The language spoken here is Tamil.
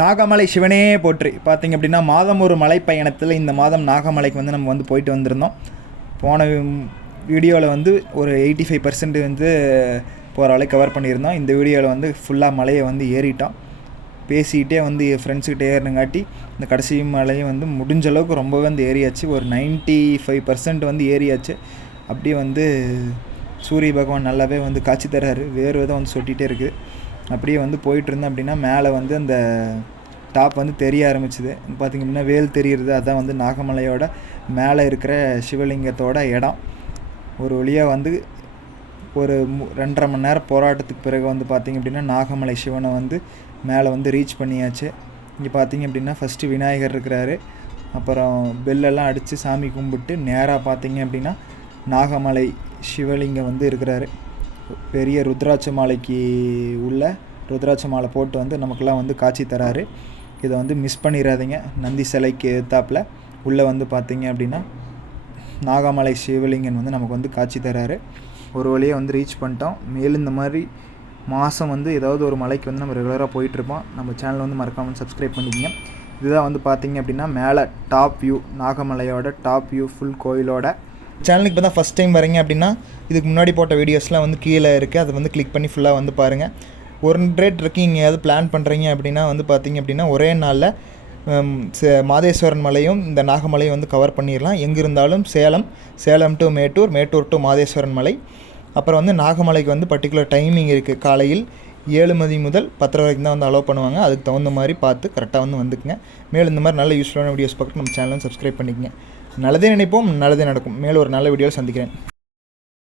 நாகமலை சிவனே போற்றி. பார்த்திங்க அப்படின்னா மாதம் ஒரு மலை பயணத்தில் இந்த மாதம் நாகமலைக்கு வந்து நம்ம வந்து போயிட்டு வந்திருந்தோம். போன வீடியோவில் வந்து ஒரு 85% வந்து போகிற அளவுக்கு கவர் பண்ணியிருந்தோம். இந்த வீடியோவில் வந்து ஃபுல்லாக மலையை வந்து ஏறிட்டோம். பேசிக்கிட்டே வந்து ஃப்ரெண்ட்ஸுக்கிட்ட ஏறினங்காட்டி இந்த கடைசி மலையும் வந்து முடிஞ்ச அளவுக்கு ரொம்பவே வந்து ஏறியாச்சு. ஒரு 95% வந்து ஏறியாச்சு. அப்படியே வந்து சூரிய பகவான் நல்லாவே வந்து காட்சி தர்றாரு. வேறு தான் வந்து சொட்டிகிட்டே இருக்குது. அப்படியே வந்து போயிட்டுருந்தேன் அப்படின்னா மேலே வந்து அந்த டாப் வந்து தெரிய ஆரம்பிச்சுது. பார்த்திங்க அப்படின்னா வேல் தெரிகிறது. அதுதான் வந்து நாகமலையோட மேலே இருக்கிற சிவலிங்கத்தோட இடம். ஒரு வழியாக வந்து ஒரு 2.5 மணி நேரம் போராட்டத்துக்கு பிறகு வந்து பார்த்திங்க அப்படின்னா நாகமலை சிவனை வந்து மேலே வந்து ரீச் பண்ணியாச்சு. இங்கே பார்த்திங்க அப்படின்னா ஃபஸ்ட்டு விநாயகர் இருக்கிறாரு. அப்புறம் பெல்லெல்லாம் அடித்து சாமி கும்பிட்டு நேராக பார்த்திங்க அப்படின்னா நாகமலை சிவலிங்கம் வந்து இருக்கிறாரு. பெரிய ருத்ராட்ச மாலைக்கு உள்ள ருத்ராட்ச மாலை போட்டு வந்து நமக்கெல்லாம் வந்து காட்சி தராரு. இதை வந்து மிஸ் பண்ணிடாதீங்க. நந்தி சிலைக்கு எதிர்த்தாப்பில் உள்ளே வந்து பார்த்திங்க அப்படின்னா நாகமலை சிவலிங்கன் வந்து நமக்கு வந்து காட்சி தராரு. ஒரு வழியாக வந்து ரீச் பண்ணிட்டோம். மேலும் இந்த மாதிரி மாதம் வந்து ஏதாவது ஒரு மலைக்கு வந்து நம்ம ரெகுலராக போயிட்டுருப்போம். நம்ம சேனலை வந்து மறக்காமல் சப்ஸ்கிரைப் பண்ணிக்கங்க. இதுதான் வந்து பார்த்திங்க அப்படின்னா மேலே டாப் வியூ, நாகமலையோட டாப் வியூ ஃபுல் கோயிலோட. சேனலுக்கு இப்போ தான் ஃபஸ்ட் டைம் வரீங்க அப்படின்னா இதுக்கு முன்னாடி போட்ட வீடியோஸ்லாம் வந்து கீழே இருக்குது. அதை வந்து கிளிக் பண்ணி ஃபுல்லாக வந்து பாருங்கள். ஒரு ரேட் ட்ரெக்கிங் எங்கேயாவது பிளான் பண்ணுறீங்க அப்படின்னா வந்து பார்த்திங்க அப்படின்னா ஒரே நாளில் மாதேஸ்வரன் மலையும் இந்த நாகமலையும் வந்து கவர் பண்ணிடலாம். எங்கே இருந்தாலும் சேலம் டு மேட்டூர் டு மாதேஸ்வரன் மலை. அப்புறம் வந்து நாகமலைக்கு வந்து பர்டிகுலர் டைமிங் இருக்குது. காலையில் 7 மணி முதல் 10 வரைக்கும் தான் வந்து அலோவ் பண்ணுவாங்க. அதுக்கு தகுந்த மாதிரி பார்த்து கரெக்டாக வந்து வந்துக்குங்க. மேலும் இந்த மாதிரி நல்ல யூஸ்ஃபுல்லான வீடியோஸ் பார்க்க நம்ம சேனலை சப்ஸ்கிரைப் பண்ணிக்கங்க. நல்லதே நினைப்போம், நல்லதே நடக்கும். மேலும் ஒரு நல்ல வீடியோவில் சந்திக்கிறேன்.